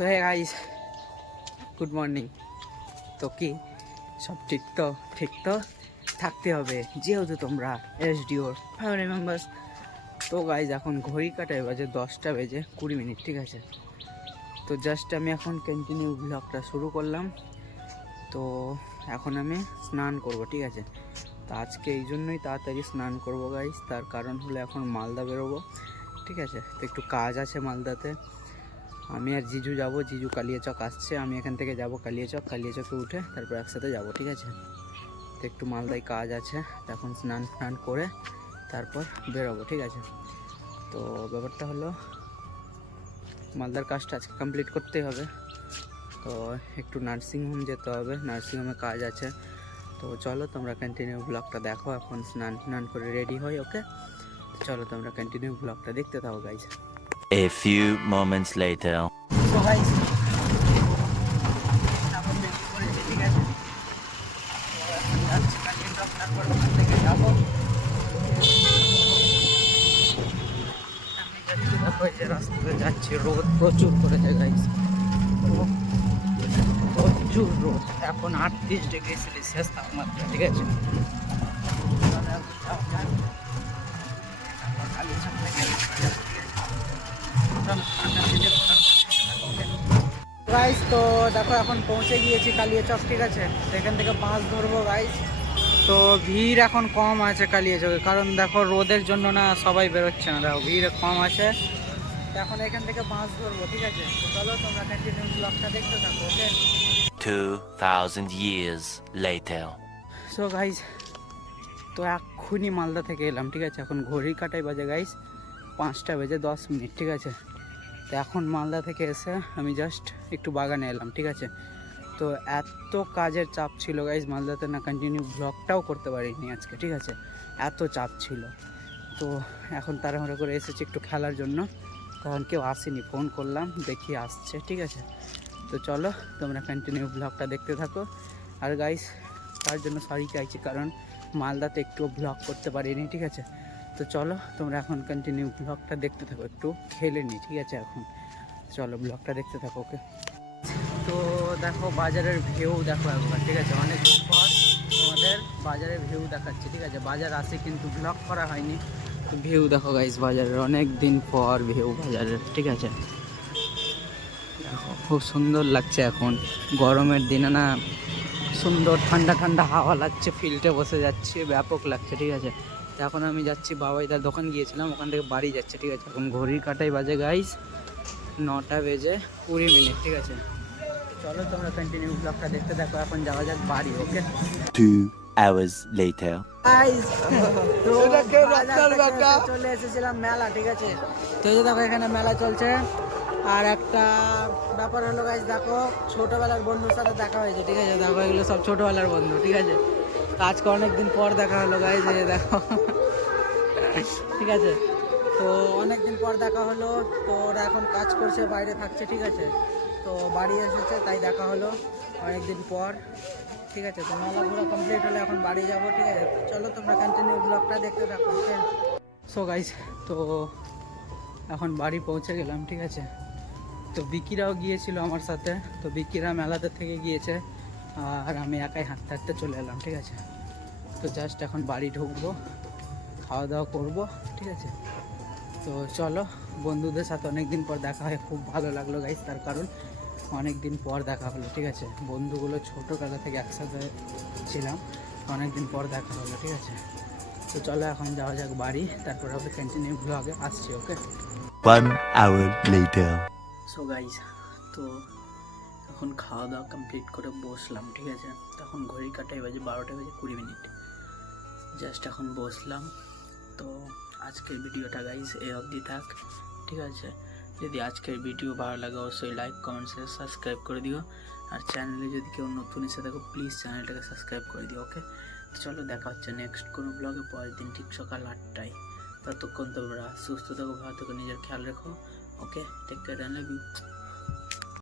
So hey guys, good morning. তো কি সব ঠিক তো থাকতে হবে, যেহেতু তোমরা এসডিওর ফ্যামিলি মেম্বার্স। তো গাইস এখন ঘড়ি কাটায় বাজে 10টা বেজে 20 মিনিট, ঠিক আছে। তো জাস্ট আমি এখন কন্টিনিউ ব্লগটা শুরু করলাম। তো এখন আমি স্নান করব, ঠিক আছে। তো আজকে এই জন্যই তাড়াতাড়ি স্নান করব গাইস, তার কারণ হলো এখন মালদা বেরোবো, ঠিক আছে। তো একটু কাজ আছে মালদাতে। আমি আর জিজু যাব, জিজু কালিয়াচক আসছে, আমি এখান থেকে যাব কালিয়াচকে উঠে তারপর একসাথে যাব, ঠিক আছে। তো একটু মালদায় কাজ আছে, এখন স্নান করে তারপর বেরোবো, ঠিক আছে। তো ব্যাপারটা হলো মালদার কাজটা আজকে কমপ্লিট করতেই হবে। তো একটু নার্সিংহোম যেতে হবে, নার্সিংহোমে কাজ আছে। তো চলো তোমরা কন্টিনিউ ব্লগটা দেখো। এখন স্নান করে রেডি হই, ওকে। চলো তোমরা কন্টিনিউ ব্লগটা দেখতে থাকো guys. A few moments later. তো গাইজ এখন বেরিয়ে পড়েছি, ঠিক আছে। তো এখন যাচ্ছি কন্টিনিউ, তারপর ওখান থেকে যাবো। আমি যাচ্ছি, দেখো এই যে রাস্তাতে যাচ্ছি, রোদ প্রচুর করেছে গাইজ, প্রচুর রোদ। এখন 38 ডিগ্রি সেলসিয়াস তাপমাত্রা, ঠিক আছে। গাইস তো দেখো এখন পৌঁছে গিয়েছি কালিয়াচক, ঠিক আছে। এখান থেকে বাস ধরবো গাইস। তো ভিড় এখন কম আছে কালিয়াচকে, কারণ দেখো রোদের জন্য না সবাই বেরোচ্ছে না, দেখো ভিড় কম আছে। এখন এখান থেকে বাস ধরবো, ঠিক আছে। তো চলো তোমরা কন্টিনিউ ব্লগটা দেখতে থাকো, ওকে। 2000 years later. সো গাইস তো এক্ষুনি মালদা থেকে এলাম, ঠিক আছে। এখন ঘড়ি কাটাই বাজে গাইস 5টা বেজে 10 মিনিট, ঠিক আছে। তো এখন মালদা থেকে এসে আমি জাস্ট একটু বাগানে এলাম, ঠিক আছে। তো এত কাজের চাপ ছিল গাইজ মালদাতে, না কন্টিনিউ ব্লগটাও করতে পারিনি আজকে, ঠিক আছে। এত চাপ ছিল। তো এখন তাড়াহুড়ো করে এসেছি একটু খেলার জন্য, কারণ কেউ আসেনি, ফোন করলাম দেখি আসছে, ঠিক আছে। তো চলো তোমরা কন্টিনিউ ব্লগটা দেখতে থাকো। আর গাইজ তার জন্য সরি চাইছি, কারণ মালদাতে একটু ব্লগ করতে পারিনি, ঠিক আছে। তো চলো তোমরা এখন কন্টিনিউ ব্লগটা দেখতে থাকো, একটু খেলে নিই, ঠিক আছে। এখন চলো ব্লগটা দেখতে থাকো, ওকে। তো দেখো বাজারের ভিউ দেখো একবার, ঠিক আছে। অনেকদিন পর তোমাদের বাজারের ভিউ দেখাচ্ছি, ঠিক আছে। বাজার আসে কিন্তু ব্লগ করা হয়নি। তো ভিউ দেখো গাইস বাজারের, অনেক দিন পর ভিউ বাজারের, ঠিক আছে। দেখো খুব সুন্দর লাগছে এখন গরমের দিনে না, সুন্দর ঠান্ডা ঠান্ডা হাওয়া লাগছে, ফিল্ডে বসে যাচ্ছে, ব্যাপক লাগছে, ঠিক আছে। এখন আমি যাচ্ছি বাবাইদার দোকান গিয়েছিলাম, ওখান থেকে বাড়ি যাচ্ছে, ঠিক আছে। এখন ঘড়ির কাটাই বাজে গাইস 9টা বেজে 20 মিনিট, ঠিক আছে। চলো তোমরা কন্টিনিউ ব্লগটা দেখতে থাকো, এখন যাওয়া যাক বাড়ি, ওকে। 2 hours later. চলে এসেছিলাম মেলা, ঠিক আছে। তো এই যে দেখো এখানে মেলা চলছে। আর একটা ব্যাপার হলো গাইজ, দেখো ছোটবেলার বন্ধুর সাথে দেখা হয়েছে, ঠিক আছে। দেখো এগুলো সব ছোটবেলার বন্ধু, ঠিক আছে। তো আজকে অনেকদিন পর দেখা হলো গাইজ, এই যে দেখো ঠিক আছে। তো অনেকদিন পর দেখা হলো। তো ওরা এখন কাজ করছে, বাইরে থাকছে, ঠিক আছে। তো বাড়ি এসেছে, তাই দেখা হলো অনেকদিন পর, ঠিক আছে। তো মেলা ঘোরা কমপ্লিট হলে এখন বাড়ি যাবো, ঠিক আছে। চলো তোমরা কন্টিনিউ ব্লগটা দেখতে থাকো, ওকে। সো গাইস তো এখন বাড়ি পৌঁছে গেলাম, ঠিক আছে। তো বিকিরাও গিয়েছিল আমার সাথে, তো বিকিরা মেলাতে থেকে গিয়েছে, আর আমি একাই হাঁটতে হাঁটতে চলে এলাম, ঠিক আছে। তো জাস্ট এখন বাড়ি ঢুকবো, খাওয়া দাওয়া করবো, ঠিক আছে। তো চলো বন্ধুদের সাথে অনেকদিন পর দেখা হয়, খুব ভালো লাগলো গাইস, তার কারণ অনেক দিন পর দেখা হলো, ঠিক আছে। বন্ধুগুলো ছোটোবেলা থেকে একসাথে ছিলাম, অনেক দিন পর দেখা হলো, ঠিক আছে। তো চলো এখন যাওয়া যাক বাড়ি, তারপর আবার কন্টিনিউ ব্লগে আসছি, ওকে। 1 hour later. সো গাইস তো এখন খাওয়া দাওয়া কমপ্লিট করে বসলাম, ঠিক আছে। তখন ঘড়ি কাটাই বাজে 12টা বেজে 20 মিনিট, জাস্ট এখন বসলাম। তো আজকের ভিডিওটা গাইস এই অবধি থাক, ঠিক আছে। যদি আজকের ভিডিও ভালো লাগে অবশ্যই লাইক কমেন্ট শেয়ার সাবস্ক্রাইব করে দিও। আর চ্যানেলে যদি কেউ নতুন এসে থাকো প্লিজ চ্যানেলটাকে সাবস্ক্রাইব করে দিও, ওকে। চলো দেখা হচ্ছে নেক্সট কোনো ব্লগে পরের দিন ঠিক সকাল 8টায়। ততক্ষণ তোমরা সুস্থ থাকো, ভালো থাকো, নিজের খেয়াল রেখো, okay. Take care, I love you.